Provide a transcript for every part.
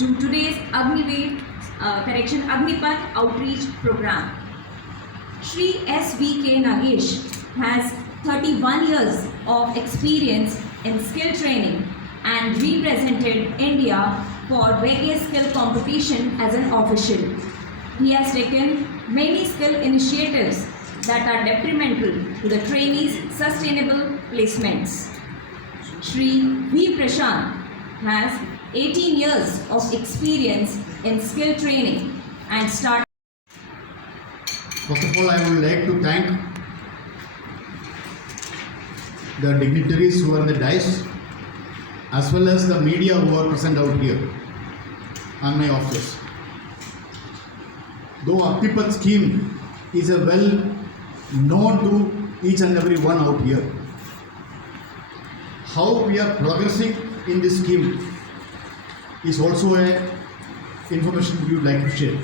to today's Agneepath outreach program. Shri S.V.K. Nagesh has 31 years of experience in skill training and represented India for various skill competition as an official. He has taken many skill initiatives that are detrimental to the trainees' sustainable placements. Shri V. Prashant has 18 years of experience in skill training and started. First of all, I would like to thank the dignitaries who are in the dais as well as the media who are present out here and my office. Though Emplyment scheme is a well known to each and every one out here, how we are progressing in this scheme is also a information we would like to share.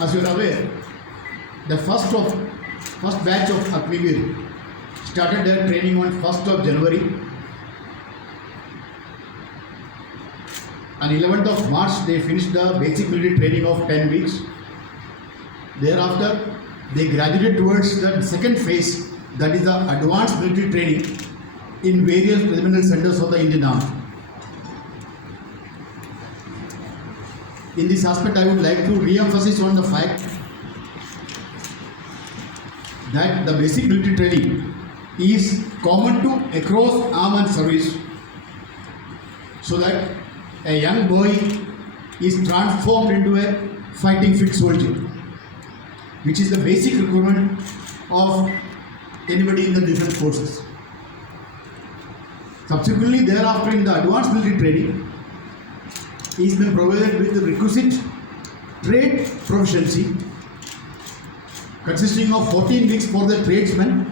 As you are aware, the first batch of Agneepath started their training on 1st of January and 11th of March they finished the basic military training of 10 weeks. Thereafter, they graduated towards the second phase, that is the advanced military training in various regimental centers of the Indian Army. In this aspect, I would like to re-emphasize on the fact that the basic military training is common to across arm and service, so that a young boy is transformed into a fighting fit soldier, which is the basic requirement of anybody in the different forces. Subsequently, thereafter, in the advanced military training, he is been provided with the requisite trade proficiency consisting of 14 weeks for the tradesmen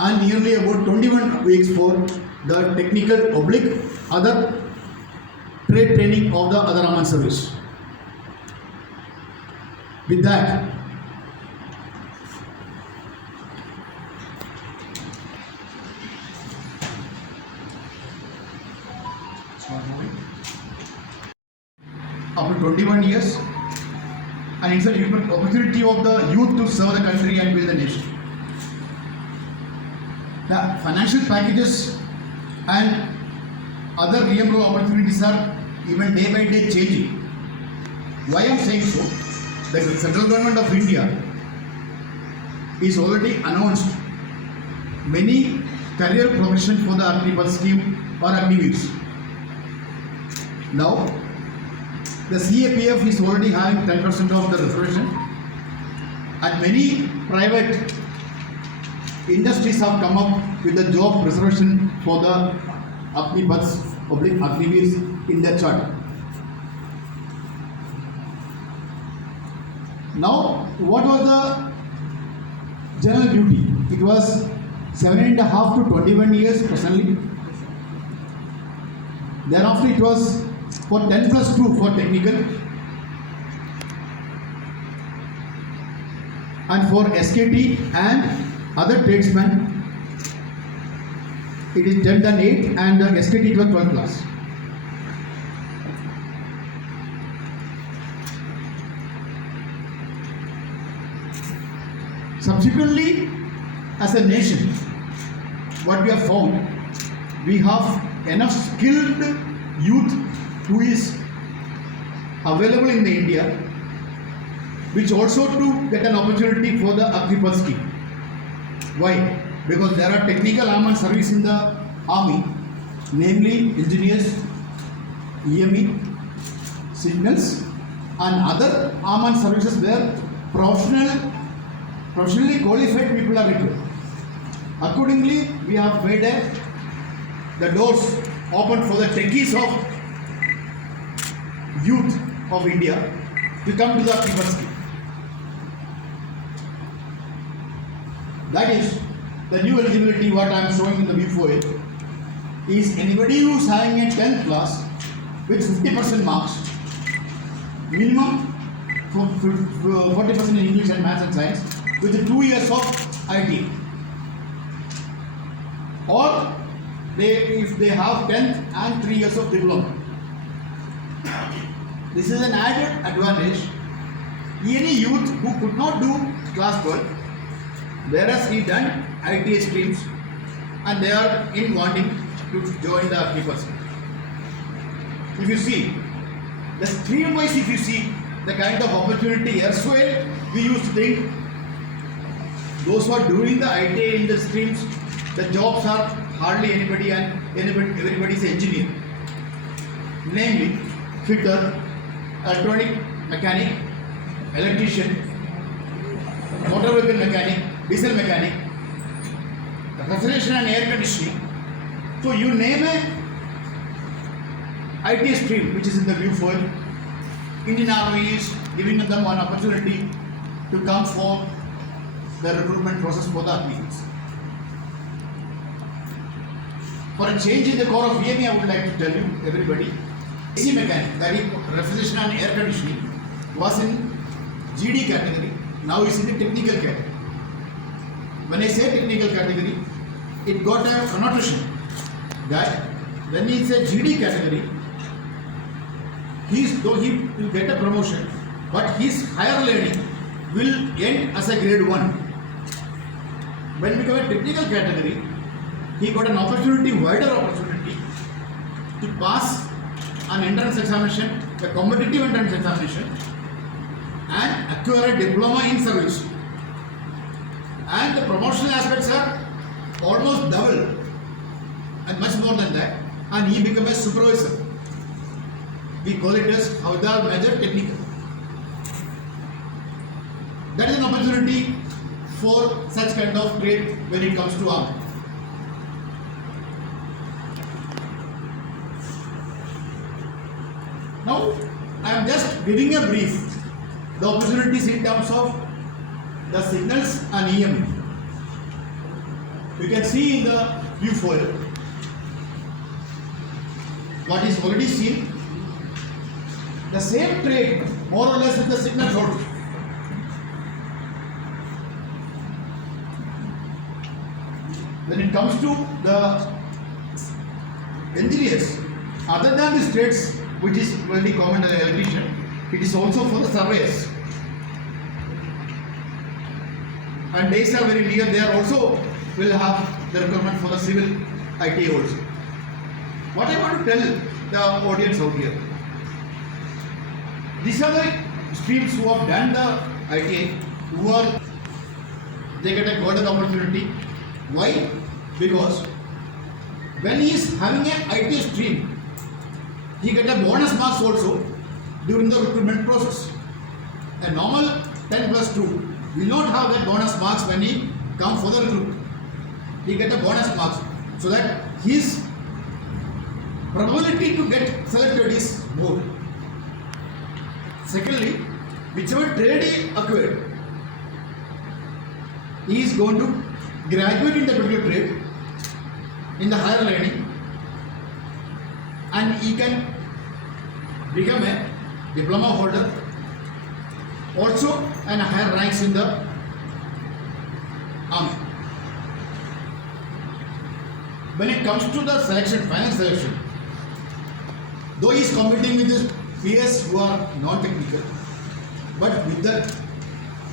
and nearly about 21 weeks for the technical oblique other trade training of the other armed service. With that, after 21 years, and it's an opportunity of the youth to serve the country and build the nation. The financial packages and other real opportunities are even day by day changing. Why I am saying so? The central government of India is already announced many career provision for the Emplyment scheme or Agneepath. Now, the CAPF is already having 10% of the reservation, and many private industries have come up with the job reservation for the Agneepath in the chart. Now, what was the general duty? It was 7.5 to 21 years presently. Thereafter, it was for 10+2 for technical, and for SKT and other tradesmen it is 10 and 8, and the SKT it was 12 class. Subsequently, as a nation, what we have found, we have enough skilled youth who is available in the India, which also to get an opportunity for the Agneepath scheme. Why? Because there are technical armed service in the army, namely engineers, EME, signals, and other armed services where professionally qualified people are required. Accordingly, we have made the doors open for the techies of youth of India to come to the Agneepath scheme. That is the new eligibility. What I am showing in the V4A is anybody who is having a 10th class with 50% marks, minimum 40% in English and Maths and Science, with 2 years of IT, or if they have 10th and 3 years of diploma. This is an added advantage. Any youth who could not do class 12, whereas he done ITA streams and they are in wanting to join the Agneepath. If you see, the stream wise, if you see the kind of opportunity elsewhere, we used to think those who are doing the ITA in the streams, the jobs are hardly anybody and everybody is engineer. Namely, fitter, electronic mechanic, electrician, motor vehicle mechanic, diesel mechanic, refrigeration and air conditioning. So you name a IT stream which is in the view for Indian Army is giving them one opportunity to come for the recruitment process for the Agneepath. For a change in the core of VME, I would like to tell you everybody, AC mechanic, that is refrigeration and air conditioning, was in GD category, now is in the technical category. When I say technical category, it got a connotation that when it's a GD category, though he will get a promotion, but his higher learning will end as a grade 1. When we become a technical category, he got an opportunity, wider opportunity to pass an entrance examination, a competitive entrance examination, and acquire a diploma in service. And the promotional aspects are almost double and much more than that, and he became a supervisor. We call it as Havdar Major Technical. That is an opportunity for such kind of grade when it comes to army. Now, I am just giving a brief the opportunities in terms of the signals and EM. You can see in the view foil what is already seen. The same trade, more or less, with the signals also. When it comes to the engineers, other than the trades, which is very common in the electrician, it is also for the surveyors. And days are very near, they are also will have the requirement for the civil IT also. What I want to tell the audience out here, these are the streams who have done the ITA, who are, they get a golden opportunity. Why? Because when he is having an IT stream, he get a bonus marks also during the recruitment process. A normal 10 plus 2 will not have that bonus marks when he come for the recruit. He get a bonus marks so that his probability to get selected is more. Secondly, whichever trade he acquired, he is going to graduate in the particular trade in the higher learning, and he can become a diploma holder also and higher ranks in the army. When it comes to the selection, final selection, though he is competing with his peers who are non-technical, but with the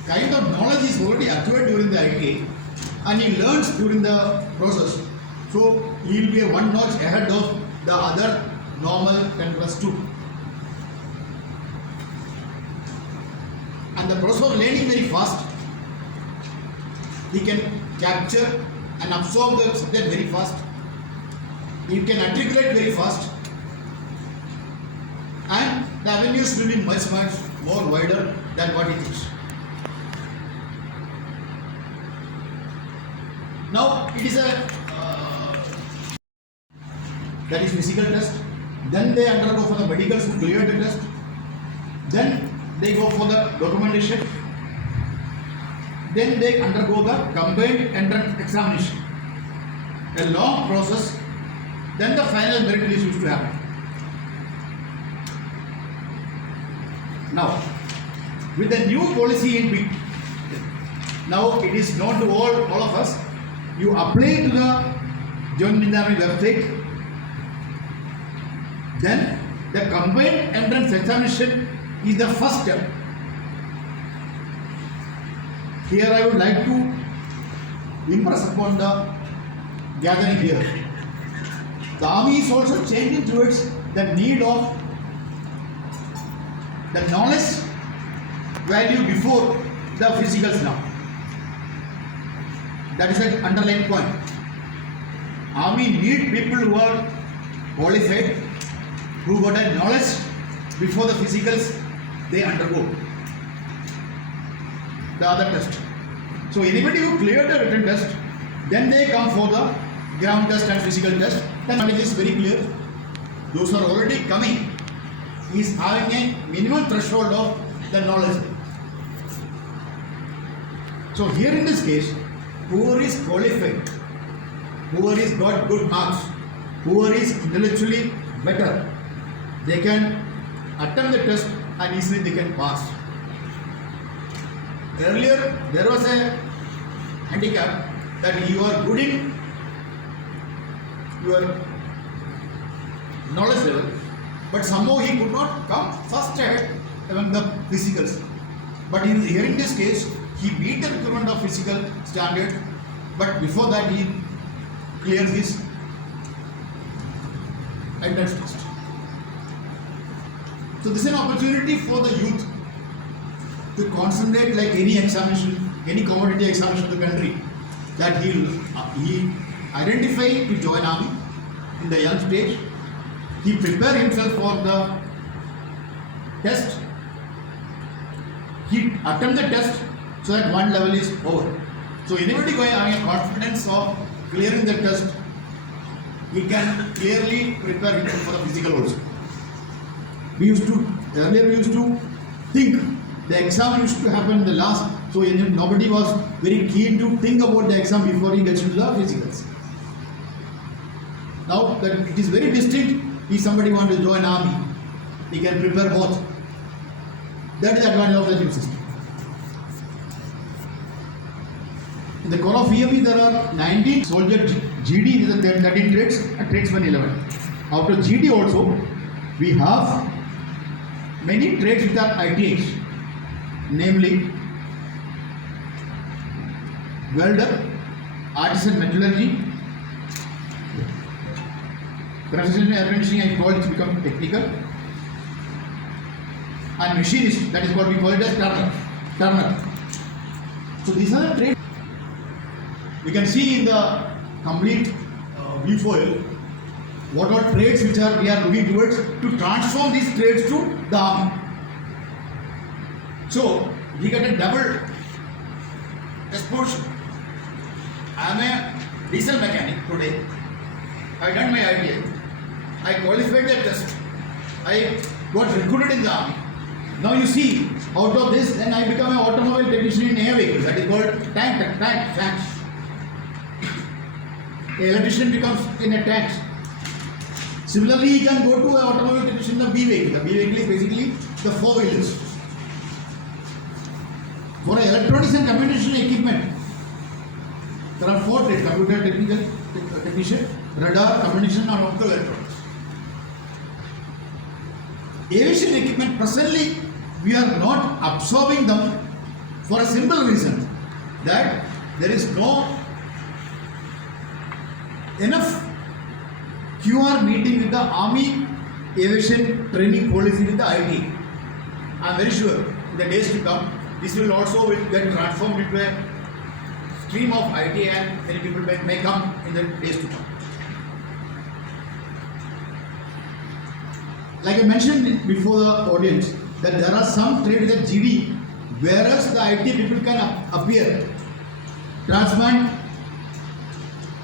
kind of knowledge he is already acquired during the ITA and he learns during the process, so he will be a one notch ahead of the other normal 10 plus 2. And the process of learning very fast, he can capture and absorb the subject very fast, he can articulate very fast, and the avenues will be much more wider than what he thinks. Now it is a that is physical test, then they undergo for the medicals who clear the test, then they go for the documentation, then they undergo the combined entrance examination, a long process, then the final merit list used to happen. Now, with the new policy in big, now it is known to all of us. You apply to the Joint Indian Army website, then The combined entrance examination is the first step. Here I would like to impress upon the gathering here. The army is also changing towards the need of the knowledge value before the physicals now. That is an underlying point. Army need people who are qualified, who got a knowledge before the physicals they undergo the other test. So anybody who cleared the written test, then they come for the ground test and physical test. Then it is very clear. Those who are already coming is having a minimum threshold of the knowledge. So here in this case, whoever is qualified, whoever is got good marks, whoever is intellectually better, they can attempt the test and easily they can pass. Earlier there was a handicap that you are good in your knowledge level, but somehow he could not come first ahead among the physicals. But here in this case, he beat the requirement of physical standard, but before that he clears his entrance test. So this is an opportunity for the youth to concentrate like any examination, any commodity examination in the country, that he identify to join army in the young stage. He prepare himself for the test. He attempt the test so that one level is over. So anybody going having a confidence of clearing the test, he can clearly prepare himself for the physical also. Earlier we used to think the exam used to happen in the last, so nobody was very keen to think about the exam before he gets into the physicals. Now that it is very distinct, if somebody wants to join army, he can prepare both. That is the advantage of the new system. In the core of EME there are 19 soldier GD is the 13 trades and tradesman 11. Out of GD also we have many trades which are ITH, namely welder, artisan metallurgy, precision air conditioning and college become technical, and machinist, that is what we call it as turner. So these are the trades. We can see in the complete view foil what are trades which we are looking towards to transform these trades to the army. So we get a double exposure. I am a diesel mechanic today. I done my ITI. I qualified the test. I got recruited in the army. Now you see, out of this, then I become an automobile technician in air vehicles. That is called tanks. An electrician becomes in a tank. Similarly, he can go to an automobile technician in the B vehicle. The B vehicle is basically the four wheels. For electronics and communication equipment, there are four trades: computer technician, radar, communication, and optical electronics. Aviation equipment, presently we are not absorbing them for a simple reason that there is no enough QR meeting with the Army Aviation Training Policy with the IT. I am very sure in the days to come this will also get transformed into a stream of IT and many people may come in the days to come. Like I mentioned before the audience that there are some trades at GD whereas the IT people can appear. Transman,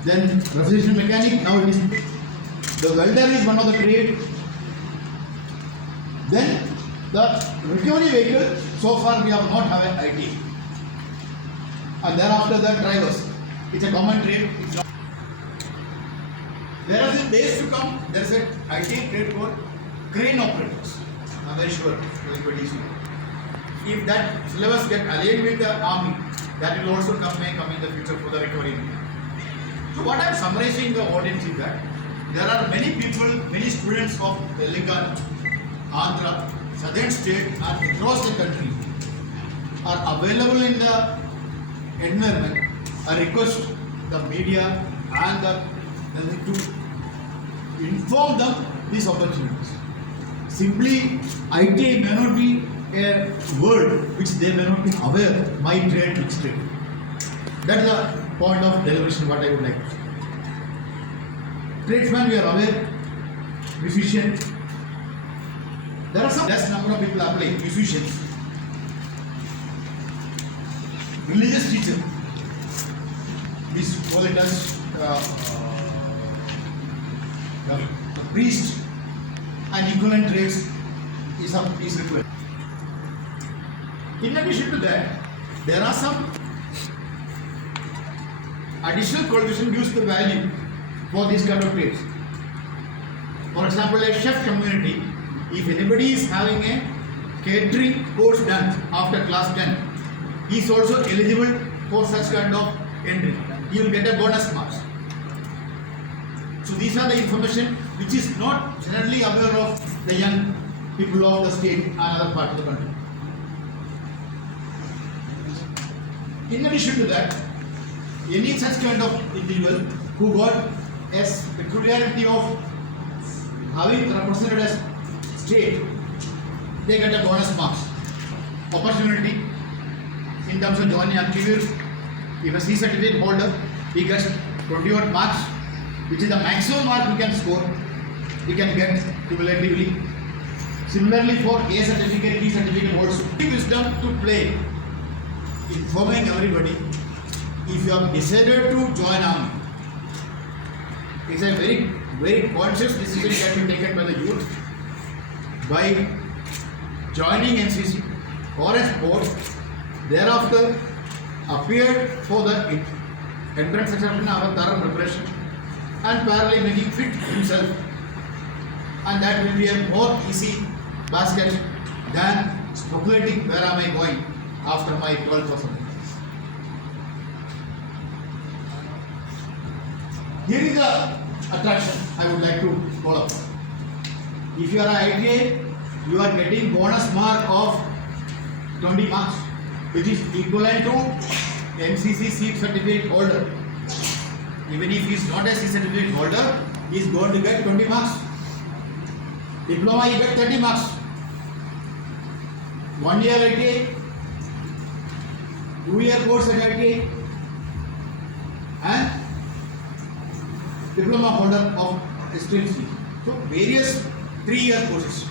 then refrigeration mechanic, now it is the welder is one of the trade. Then the recovery vehicle, so far we have not have an IT. And thereafter the drivers. It's a common trade. Whereas in days to come, there is an IT trade called crane operators. I'm very sure everybody is known. If that syllabus get aligned with the army, that will also may come in the future for the recovery. So what I am summarizing the audience is that there are many people, many students of Telangana Andhra, southern state and across the country are available in the environment. I request the media and the to inform them these opportunities. Simply, IT may not be a word which they may not be aware, my trade, which trade. That is the point of deliberation what I would like to say. Tradesmen, we are aware, musician. There are some less number of people applying, musicians. Religious teacher, we call it as a priest, and equivalent trades is required. In addition to that, there are some additional qualification gives the value for these kind of trades. For example, a chef community, if anybody is having a catering course done after class 10, he is also eligible for such kind of entry. He will get a bonus marks. So these are the information which is not generally aware of the young people of the state and other part of the country. In addition to that, any such kind of individual who got a peculiarity of having represented as state, they get a bonus marks. Opportunity in terms of joining activities. If a C certificate holder, he gets 21 marks, which is the maximum mark you can score, he can get cumulatively. Similarly, for A certificate, B certificate holds wisdom to play, informing everybody. If you have decided to join army, it's a very conscious decision that will be taken by the youth by joining NCC or a sport. Thereafter, appeared for the entrance examination or thorough preparation and parallelly making fit himself, and that will be a more easy basket than speculating where am I going after my 12th or something. Here is the attraction I would like to follow. If you are an ITA, you are getting bonus mark of 20 marks, which is equivalent to MCC C certificate holder. Even if he is not a C certificate holder, he is going to get 20 marks. Diploma, you get 30 marks. 1 year ITA, 2 year course at ITA, and diploma holder of STLC. So various 3-year courses.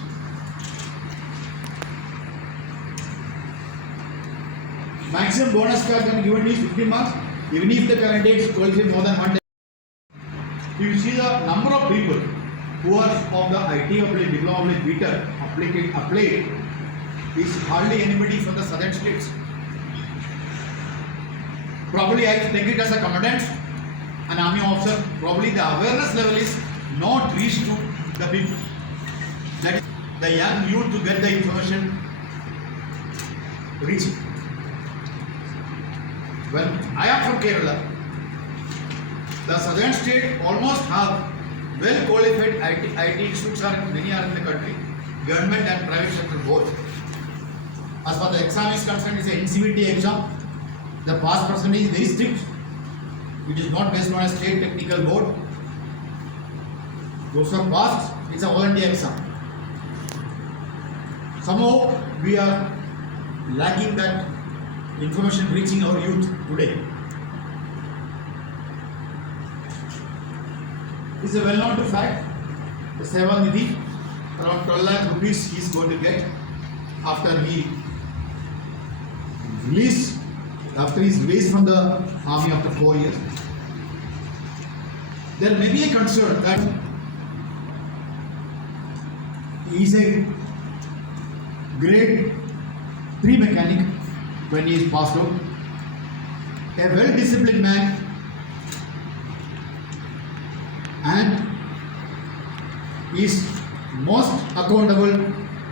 Maximum bonus card can given is 50 marks, even if the candidate qualifies more than 1. If you see the number of people who are of the IT applied, diploma applied, is hardly anybody from the southern states. Probably I take it as a commandant, an army officer, probably the awareness level is not reached to the people. That is the young youth to get the information reached. When I am from Kerala, the southern state almost have well qualified IT institutes many are in the country, government and private sector both. As far as the exam is concerned, it's a NCVT exam. The pass percentage is very strict. It is not based on a state technical board. Those who have passed, it's a volunteer exam. Somehow we are lacking that information reaching our youth today. It's a well-known fact. The Seva Nidhi, around 12 lakh rupees he is going to get after he is released from the army after 4 years. There may be a concern that he is a grade 3 mechanic when he is passed out, a well-disciplined man, and is most accountable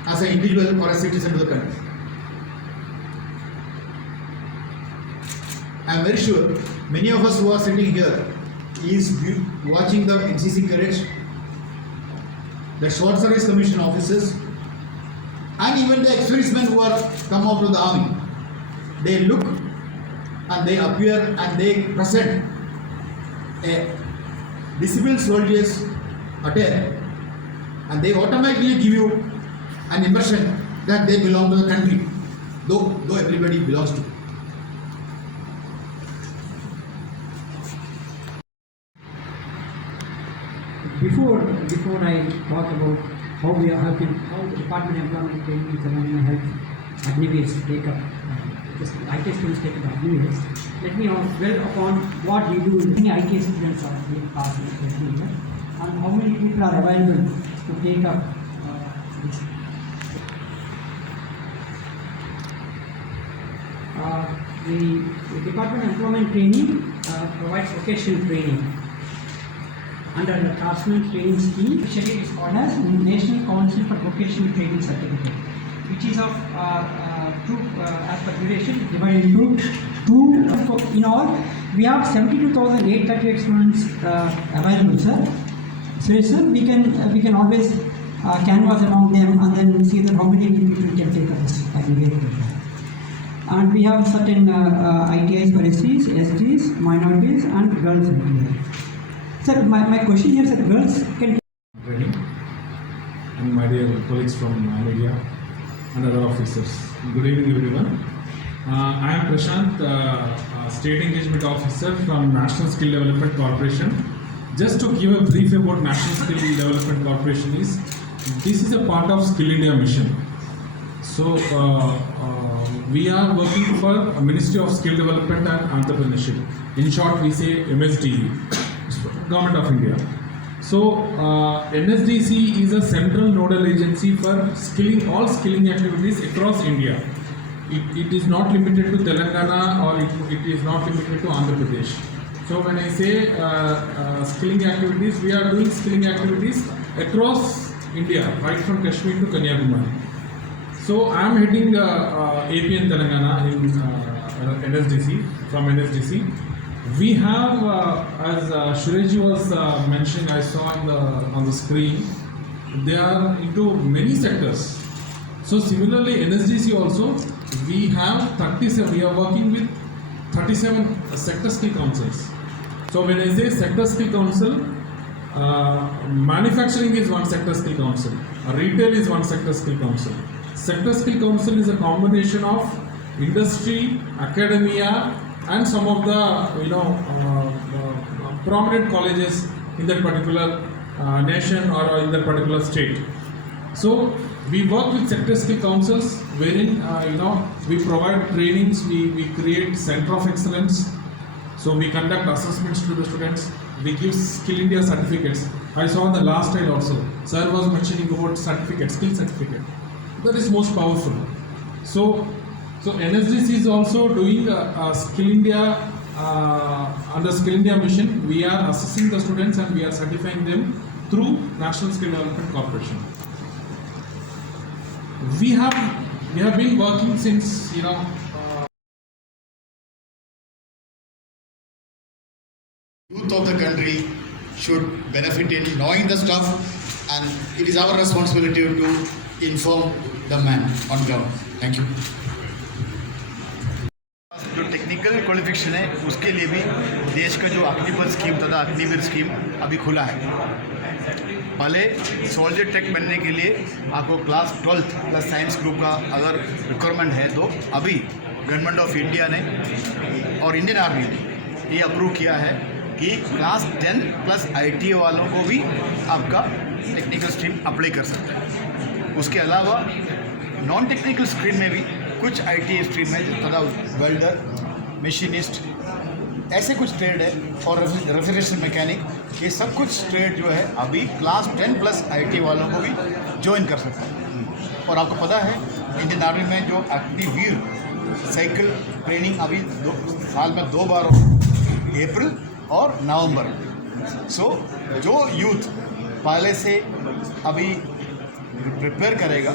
as an individual or a citizen to the country. I am very sure many of us who are sitting here is watching the NCC cadets, the Short Service Commission officers, and even the ex-servicemen who are come out of the army, they look and they appear and they present a disciplined soldiers attire, and they automatically give you an impression that they belong to the country, though everybody belongs to. Before I talk about how the Department of Employment Training is going to help Agneepath take up, IT students take up Agneepath, let me dwell upon what we do in IT students are being passed in here, and how many people are available to take up this. The Department of Employment Training provides vocational training under the Craftsman Training Scheme. Actually, it is called as National Council for Vocational Training Certificate, which is of as per duration divided into two. In all, we have 72,838 students available, sir. So, sir, we can always canvas among them and then see that how many people can take up this aggregate. And we have certain ITIs for SCs, STs, minorities, and girls in here. Sir, my question here, sir, girls can training, and my dear colleagues from media and other officers. Good evening, everyone. I am Prashant, State Engagement Officer from National Skill Development Corporation. Just to give a brief about National Skill Development Corporation this is a part of Skill India mission. So we are working for a Ministry of Skill Development and Entrepreneurship. In short, we say MSDE, Government of India. So NSDC is a central nodal agency for all skilling activities across India. It is not limited to Telangana, or it is not limited to Andhra Pradesh. So when I say skilling activities, we are doing skilling activities across India, right from Kashmir to Kanyakumari. So I am heading AP and Telangana in NSDC, from NSDC. We have, as Suresh was mentioning, I saw on the screen, they are into many sectors. So similarly, NSDC also, we have 37, we are working with 37 sector skill councils. So when I say sector skill council, manufacturing is one sector skill council, retail is one sector skill council. Sector skill council is a combination of industry, academia, and some of the prominent colleges in that particular nation or in that particular state. So we work with sector skill councils, wherein we provide trainings, we create center of excellence. So we conduct assessments to the students. We give Skill India certificates. I saw in the last slide also, sir was mentioning about certificate, skill certificate. That is most powerful. So NSDC is also doing a Skill India, under Skill India mission. We are assessing the students and we are certifying them through National Skill Development Corporation. We have been working since Youth of the country should benefit in knowing the stuff, and it is our responsibility to inform the man on ground. Thank you. जो technical qualification है उसके लिए भी देश का जो Agnipath scheme तथा Agniveer scheme अभी खुला है। पहले सोल्जर टेक बनने के लिए आपको class 12th plus science group का अगर रिक्वायरमेंट है तो अभी गवर्नमेंट ऑफ इंडिया ने और इंडियन आर्मी ने ये अप्रूव किया है कि क्लास 10 प्लस ITA वालों को भी आपका टेक्निकल स्ट्रीम अप्लाई कर सकते हैं। उसके अलावा नॉन टेक्निकल स्ट्रीम में भी कुछ ITA स्ट्रीम है तथा वेल्डर, मशीनिस्ट, ऐसे कुछ ट्रेड है और रेफ्रिजरेशन मैकेनिक, ये सब कुछ ट्रेड जो है अभी क्लास 10 प्लस ITA वालों को भी ज्वाइन कर सकते हैं। और आपको पता है इंडियन आर्मी में जो अग्निवीर साइकिल ट्रेनिंग अभी साल में 2 बार हो, अप्रैल और नवंबर। सो जो यूथ पहले से अभी प्रिपेयर करेगा,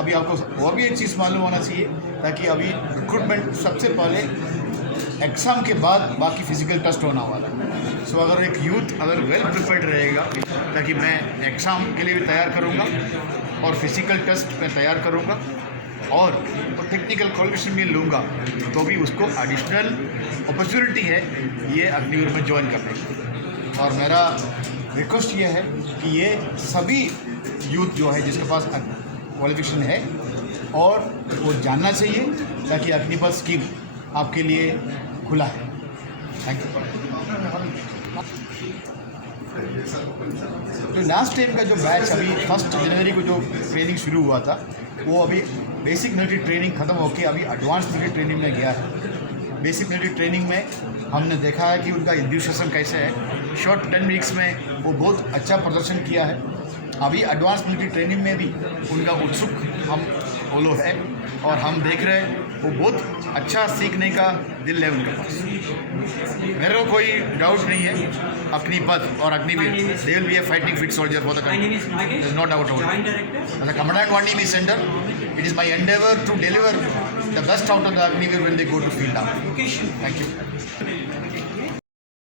अभी आपको और भी एक चीज़ मालूम होना चाहिए ताकि अभी रिक्रूटमेंट सबसे पहले एग्ज़ाम के बाद बाकी फिजिकल टेस्ट होना वाला है। सो अगर एक यूथ अगर वेल प्रिपेयर्ड रहेगा ताकि मैं एग्ज़ाम के लिए भी तैयार करूँगा और फिजिकल टेस्ट मैं तैयार करूँगा और टेक्निकल क्वालिफिकेशन में लूँगा तो भी उसको एडिशनल अपॉर्चुनिटी है ये अग्निवीर में ज्वाइन करने की। और मेरा रिक्वेस्ट ये है कि ये सभी यूथ जो है जिसके पास क्वालिफिकेशन है और वो जानना चाहिए ताकि अग्निपथ स्कीम आपके लिए खुला है। Thank you. तो लास्ट टाइम का जो बैच अभी 1 जनवरी को जो ट्रेनिंग शुरू हुआ था वो अभी बेसिक मिलिट्री ट्रेनिंग ख़त्म होकर अभी एडवांस मिलिट्री ट्रेनिंग में गया है। बेसिक मिलिट्री ट्रेनिंग में हमने देखा है कि उनका इंड्यूशन कैसे है। शॉर्ट 10 वीक्स में वो बहुत अच्छा प्रदर्शन किया है। अभी एडवांस मिलिट्री ट्रेनिंग में भी उनका उत्सुक हम फॉलो है और हम देख रहे हैं वो बहुत अच्छा सीखने का दिल है उनके पास। मेरे को कोई डाउट नहीं है अग्निपथ और Agniveer they will be a fighting fit soldier for the country. There is no doubt about it. As a commandant one team centre it is my endeavour to deliver the best out of the Agniveer when they go to field out. Thank you.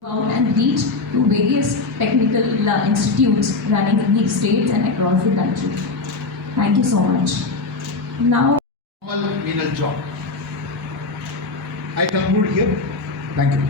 Out and reach to various technical institutes running in these states and across the country. Thank you so much. Now, Normal penal job. I conclude here. Thank you.